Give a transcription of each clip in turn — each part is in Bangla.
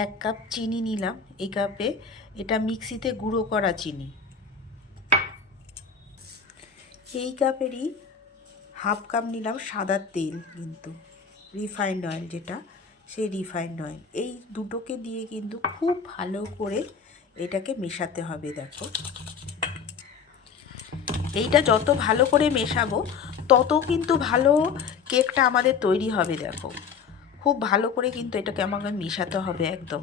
1 কাপ চিনি নিলাম এই কাপে, এটা মিক্সিতে গুঁড়ো করা চিনি। এই কাপেরই হাফ কাপ নিলাম সাদা তেল, কিন্তু রিফাইন্ড অয়েল যেটা, সেই রিফাইন্ড অয়েল। এই দুটোকে দিয়ে কিন্তু খুব ভালো করে এটাকে মেশাতে হবে। দেখো, এইটা যত ভালো করে মেশাবো তত কিন্তু ভালো কেকটা আমাদের তৈরি হবে। দেখো, খুব ভালো করে কিন্তু এটাকে আমাকে মেশাতে হবে একদম।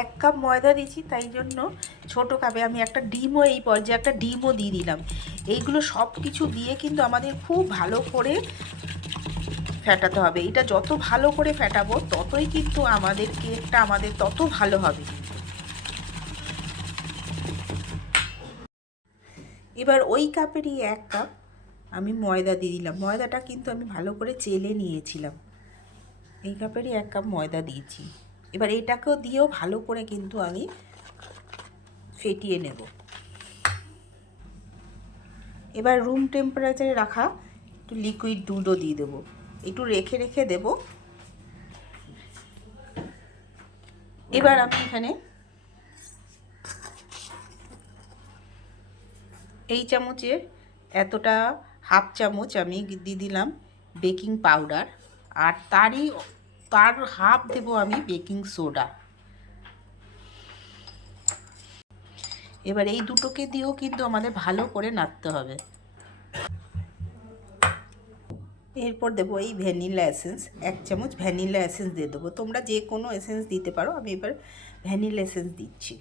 1 কাপ ময়দা দিয়েছি, তাই জন্য ছোটো কাপে আমি একটা ডিমও, এই পর্যায়ে একটা ডিমও দিয়ে দিলাম। এইগুলো সব কিছু দিয়ে কিন্তু আমাদের খুব ভালো করে ফেটাতে হবে। এটা যত ভালো করে ফেটাবো ততই কিন্তু আমাদের কেকটা আমাদের তত ভালো হবে। এবার ওই কাপেরই 1 কাপ আমি ময়দা দিয়ে দিলাম। ময়দাটা কিন্তু আমি ভালো করে চেলে নিয়েছিলাম। এই কাপেরই 1 কাপ ময়দা দিয়েছি। এবার এটাকেও দিয়েও ভালো করে কিন্তু আমি ফেটিয়ে নেব। এবার রুম টেম্পারেচারে রাখা একটু লিকুইড দুধও দিয়ে দেবো, একটু রেখে রেখে দেব। এবার আমি এখানে এই চামচের এতটা হাফ চামচ আমি দিয়ে দিলাম বেকিং পাউডার, আর তার হাফ দেব আমি বেকিং সোডা। এবার এই দুটোকে দিয়েও কিন্তু আমাদের ভালো করে নাড়তে হবে। এরপর দেবো এই ভ্যানিলা এসেন্স, 1 চামচ ভ্যানিলা এসেন্স দিয়ে দেবো। তোমরা যে কোনো এসেন্স দিতে পারো, আমি এবার ভ্যানিলা এসেন্স দিচ্ছি।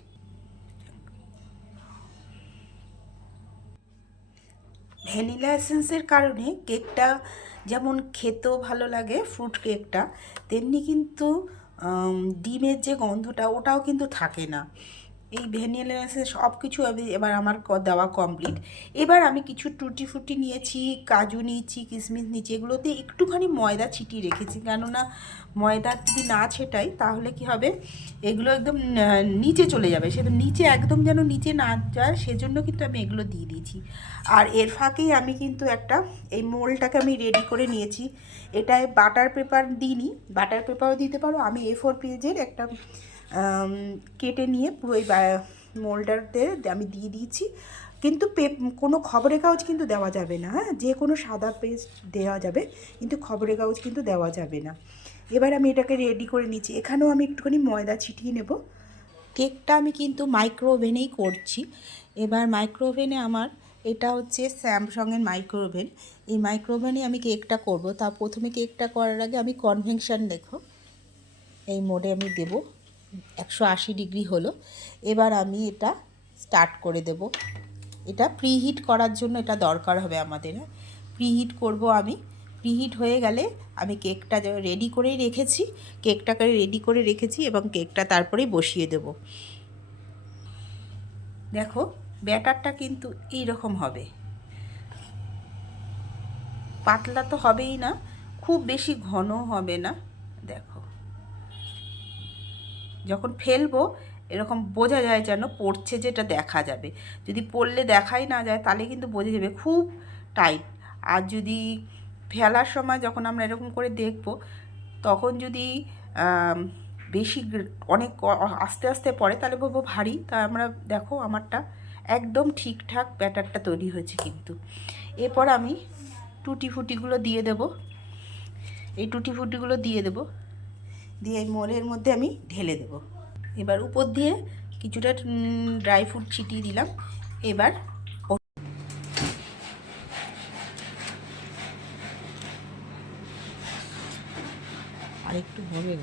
ভ্যানিলা এসেন্সের কারণে কেকটা যেমন খেতেও ভালো লাগে, ফ্রুট কেকটা, তেমনি কিন্তু ডিমের যে গন্ধটা ওটাও কিন্তু থাকে না। এই ভ্যানিলা এসেন্স সব কিছু এবার আমার দেওয়া কমপ্লিট। এবার আমি কিছু টুটি ফুটি নিয়েছি, কাজু নিয়েছি, কিশমিশ নিয়েছি, এগুলোতে একটুখানি ময়দা ছিটিয়ে রেখেছি, কেননা ময়দা যদি না ছেটাই তাহলে কি হবে, এগুলো একদম নিচে চলে যাবে। সেটা নিচে একদম যেন নিচে না যায়, সেজন্য কিন্তু আমি এগুলো দিয়ে দিয়েছি। আর এর ফাঁকেই আমি কিন্তু একটা এই মোলটাকে আমি রেডি করে নিয়েছি। এটায় বাটার পেপার দিইনি, বাটার পেপারও দিতে পারো। আমি A4 পেজের একটা কেটে নিয়ে পুরো এই মোল্ডারতে আমি দিয়ে দিয়েছি। কিন্তু কোনো খবরের কাগজ কিন্তু দেওয়া যাবে না, হ্যাঁ, যে কোনো সাদা পেজ দেওয়া যাবে, কিন্তু খবরের কাগজ কিন্তু দেওয়া যাবে না। এবার আমি এটাকে রেডি করে নিচ্ছি। এখানেও আমি একটুখানি ময়দা ছিটিয়ে নেব। কেকটা আমি কিন্তু মাইক্রো ওভেনেই করছি। এবার মাইক্রো ওভেনে আমার, এটা হচ্ছে স্যামসাংয়ের মাইক্রো ওভেন, এই মাইক্রো ওভেনে আমি কেকটা করব। তা প্রথমে কেকটা করার আগে আমি কনভেকশন, দেখো এই মোডে আমি দেব, 180 ডিগ্রি হলো। এবার আমি এটা স্টার্ট করে দেব। এটা প্রিহিট করার জন্য এটা দরকার হবে আমাদের, প্রিহিট করব আমি। প্রিহিট হয়ে গেলে আমি কেকটা রেডি করেই রেখেছি, কেকটাকে রেডি করে রেখেছি এবং কেকটা তারপরেই বসিয়ে দেব। দেখো, ব্যাটারটা কিন্তু এই রকম হবে, পাতলা তো হবেই না, খুব বেশি ঘন হবে না। দেখো, যখন ফেলবো এরকম বোঝা যায়, যেন পড়ছে, যেটা দেখা যাবে। যদি পড়লে দেখাই না যায় তাহলে কিন্তু বোঝা যাবে খুব টাইট। আর যদি ফেলার সময় যখন আমরা এরকম করে দেখব, তখন যদি বেশি অনেক আস্তে আস্তে পড়ে তাহলে বলবো ভারী। তা আমরা দেখো আমারটা একদম ঠিকঠাক ব্যাটারটা তৈরি হয়েছে কিন্তু। এরপর আমি টুটি ফুটিগুলো দিয়ে দেব, এই টুটি ফুটিগুলো দিয়ে দেব, দিয়ে এই মোলের মধ্যে আমি ঢেলে দেব। এবার উপর দিয়ে কিছুটা ড্রাই ফ্রুট ছিটিয়ে দিলাম। এবার আরেকটু হবে,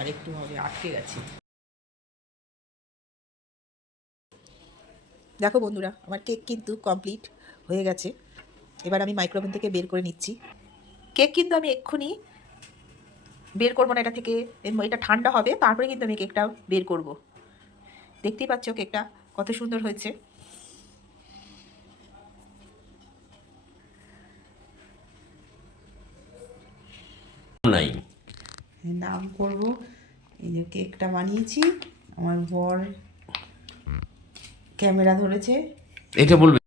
আরেকটু হবে, আটকে গেছে। দেখো বন্ধুরা, আমার কেক কিন্তু কমপ্লিট হয়ে গেছে। এবার আমি মাইক্রোওভেন থেকে বের করে নিচ্ছি। কেক কিন্তু আমি এক্ষুনি বের করবো না এটা থেকে, এটা ঠান্ডা হবে, তারপরে কিন্তু আমি কেকটা বের করব। দেখতেই পাচ্ছ কেকটা কত সুন্দর হয়েছে। নাই নাম করব, এই যে কেকটা বানিয়েছি, আমার বর ক্যামেরা ধরেছে, এটা বলবে